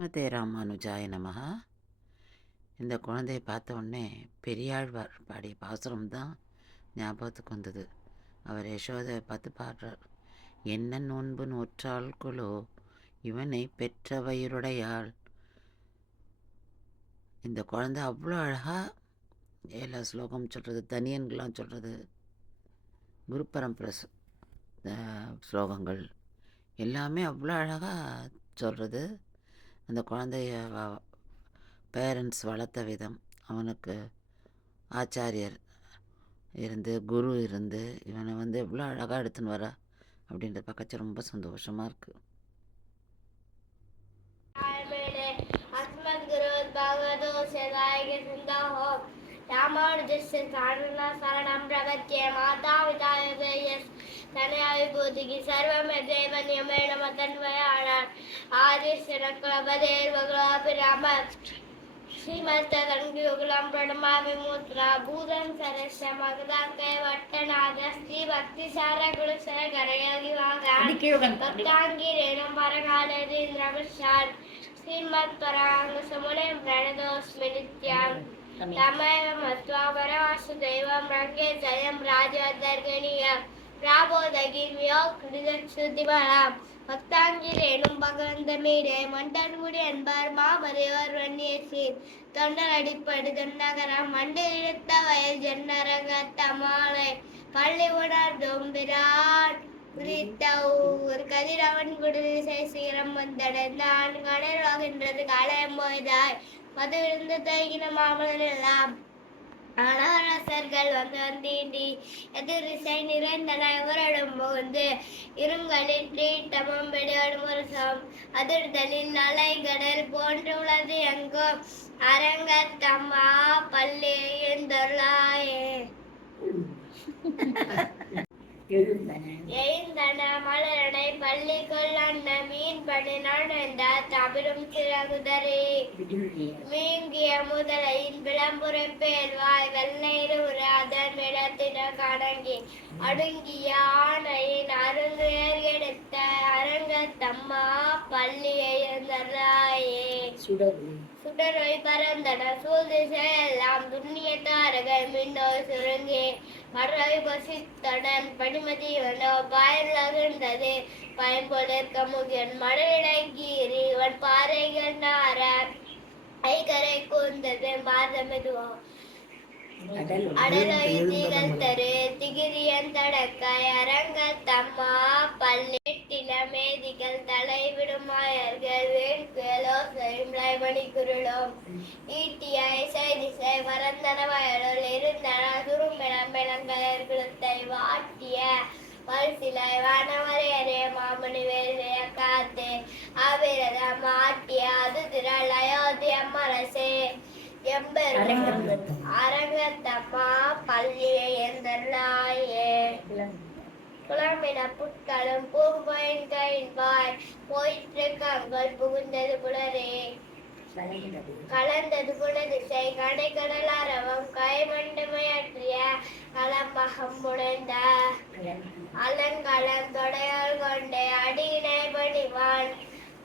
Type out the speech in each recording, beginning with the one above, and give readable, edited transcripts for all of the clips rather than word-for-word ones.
ஸ்ரீமதே ராமானுஜாய நமஹ. இந்த குழந்தையை பார்த்த உடனே பெரியாழ்வார் பாடிய பாசுரம் தான் ஞாபகத்துக்கு வந்தது. அவர் யசோதை பார்த்து பாடுறார். என்ன நோன்பு நோற்றாள் கொலோ இவனை பெற்ற வயிறுடையாள். இந்த குழந்தை அவ்வளோ அழகாக எல்லா ஸ்லோகம் சொல்கிறது, தனியன்கள்லாம் சொல்கிறது, குரு பரம்பரை ஸ்லோகங்கள் எல்லாமே அவ்வளோ அழகாக சொல்கிறது. அந்த குழந்தைய பேரண்ட்ஸ் வளர்த்த விதம், அவனுக்கு ஆச்சாரியர் இருந்து குரு இருந்து இவனை எவ்வளோ அழகாக எடுத்துன்னு வர அப்படின்றத பார்க்க ரொம்ப சந்தோஷமாக இருக்குது. ராமானுஜஸ்ய சரணம் பிரபத்யே மாதா விதாயஸ் தனயா விபூதிக்கு சர்வமேவ நியமேன மதன்வயானான் ஆதிஸ்ய நக்லபதேர் வகுலாபி ராம ஸ்ரீமத்குலாம் பிரணமாமி மூத்ரா பூதன் சரஸ்ய மகதாக்கை வட்டநாத ஸ்ரீ பக்தி சார குருசர கரயோகி வாங்க பக்தாங்கி ரேணம் பரகாலதி இந்திரபிஷான் ஸ்ரீமத் பராங்க சமுனே பிரணதோஸ்மி நித்யாம் தமேவ மத்வா பரவாசுதேவம் ரங்கே ஜயம் ராஜவர்தர்கணியம் ராபோதகிர்வியோ கிருதச்சுதிபலாம் பக்தாங்கி ரேணும் பகவந்தமீரே மண்டன்முடி என்பார் மாமதையோர் வன்னியசீர் தொண்டர் அடிப்படு தொண்டகரம் மண்டு இழுத்த வயல் ஜன்னரங்க தமாலை பள்ளி உணர்ந்தும் பிரான் ஒரு கதிரவன் குடிசை சீரம் வந்தடைந்தான் கடல்வாகின்றது காலயம் போய்தாய் மது விழுந்து தைகின மாமலர் எல்லாம் அனரசர்கள் வந்தீண்டி எதிரிசை நிறைந்தன இவரிடம் புகுந்து இருங்களில் தீட்டமும் வெடியோடும் ஒரு சம் அதிர்தலில் அலை கடல் போன்றுள்ளது எங்கும் அரங்கத்தம்மா பள்ளி எழுந்தொருளாயே எழுந்தன மலரனை பள்ளிக்குள் அண்ண மீன் படி நுழைந்த தவிரும் சிறகுதறி மீங்கிய முதலையின் விளம்புரை பேர்வாய் வெள்ளையிற அதன் இடத்தின கடங்கி அடுங்கிய ஆணையின் அருங்கேர் எடுத்த அரங்கத்தம்மா பள்ளியை எழுந்தராயே சுடரொய் பரந்தன சூழ்திசை எல்லாம் துண்ணிய தாரகள் மின்னோய் சுருங்கி மறவை பசித்தடன் படிமதி வந்தோ பாயந்தது பயன்பொழிற்க முகியன் மடலிடங்கீறி இவன் பாறைகள் நார ஐகரை கூர்ந்தது பாரதமெதுவோ அடலொய்திகள் தரு திகிரியன் தடக்காய் அரங்கத்தம்மா பல்லிட்டில மேதிகள் தலைவிடுமாயர்கள் வேண்குயலோ மணி குருளோம் ஈட்டியாய் செய்திசை வரந்தன வயலுள் இருந்தன துரும்பென மெளங்கலர்களை வாட்டிய பல்சிலை வானவரையரே மாமணி வேலைய காத்து அவிரத மாட்டிய அது திரள் அயோத்திய மரசே அரங்கத்தம்மா பள்ளியை எந்தர்லாயே குளமின புட்களும் பூம்பொயின் கைன்பாய் போயிற்று கங்கள் புகுந்தது புலரே கலந்தது குணதிசை கடை கடல் அரவம் கைமண்டமையற்றிய களம்பகம் முனைந்த அலங்கலம் தொடையால் கொண்டே அடியினை பணிவான்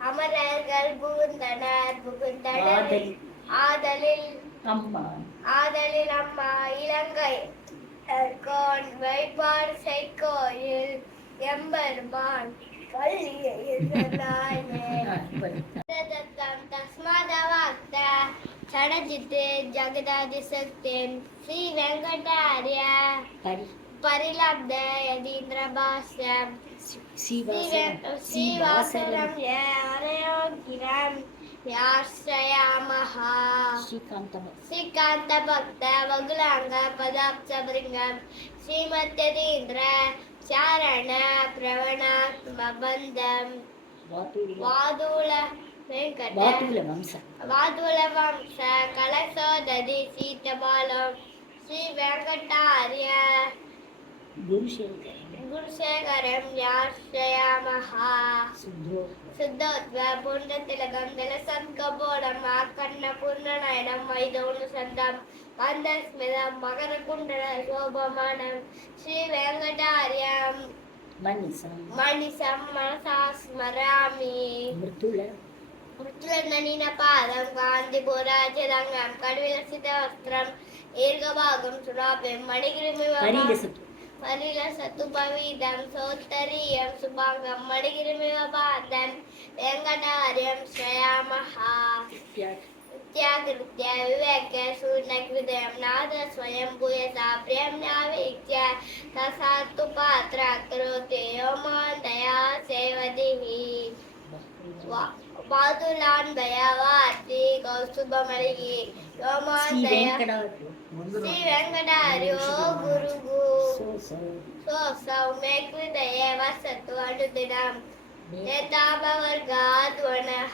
அமரர்கள் புகுந்தனர் ஆதலில் அம்மா இலங்கை வைப்பார் செய்கோயில் எம்பெருமான் தஸ்மாதவாக்த சடஜித்து ஜகதாதிசக்தின் ஸ்ரீ வெங்கடாரிய பரிலப்த யதீந்திர பாஸ்யம் ஸ்ரீவாசனம் யரயோகிரம் யாஸ்ரயாமஹ ஸ்ரீகாந்த பக்த வகுலாங்க பதாப்சபிருங்கம் ஸ்ரீமத்யதீந்திர சாரண பிரவணாத்மபந்தம் வாதுல வம்ச கலசோததி சீதபாலம் ஸ்ரீ வெங்கடாரிய குருசேகரம் யாஸ்ரயாமஹ சுத்தோத்வ புண்டத்திலகம் திலசத்கபோடம் ஆக்கண்ண பூர்ணநயனம் மைதோனு சந்தம் மந்தஸ்மிதம் மகர குண்டல சோபமானம் ஸ்ரீ வெங்கடாரியம் மணிசம் மனசா ஸ்மராமி ముద్రననిన పాదం కాంతిపురాజరంగం కడివిలసిత వస్త్రం దీర్ఘభాగం సురాభ్యం మణిగిరిమివ పరిలసతు పవిదం సోత్తరీయం సుభాగం మణిగిరిమివ పాదం వెంకటార్యం శ్రయామః నిత్యాకృత్య వివేక్య శూన్యకృదయం నాద స్వయం భూయసా ప్రియం నావిక్య తసాత్తు పాత్ర కరోతి యోమాన్ దయా సేవదిహి బాదులాన్ దయావాతి కౌస్తుభమలిగి యోమాన్ దయా శ్రీ వెంకటార్యో గురుగు సో సౌమ్యకృదయ వసతు అనుదినం నేతాపవర్గాద్వనః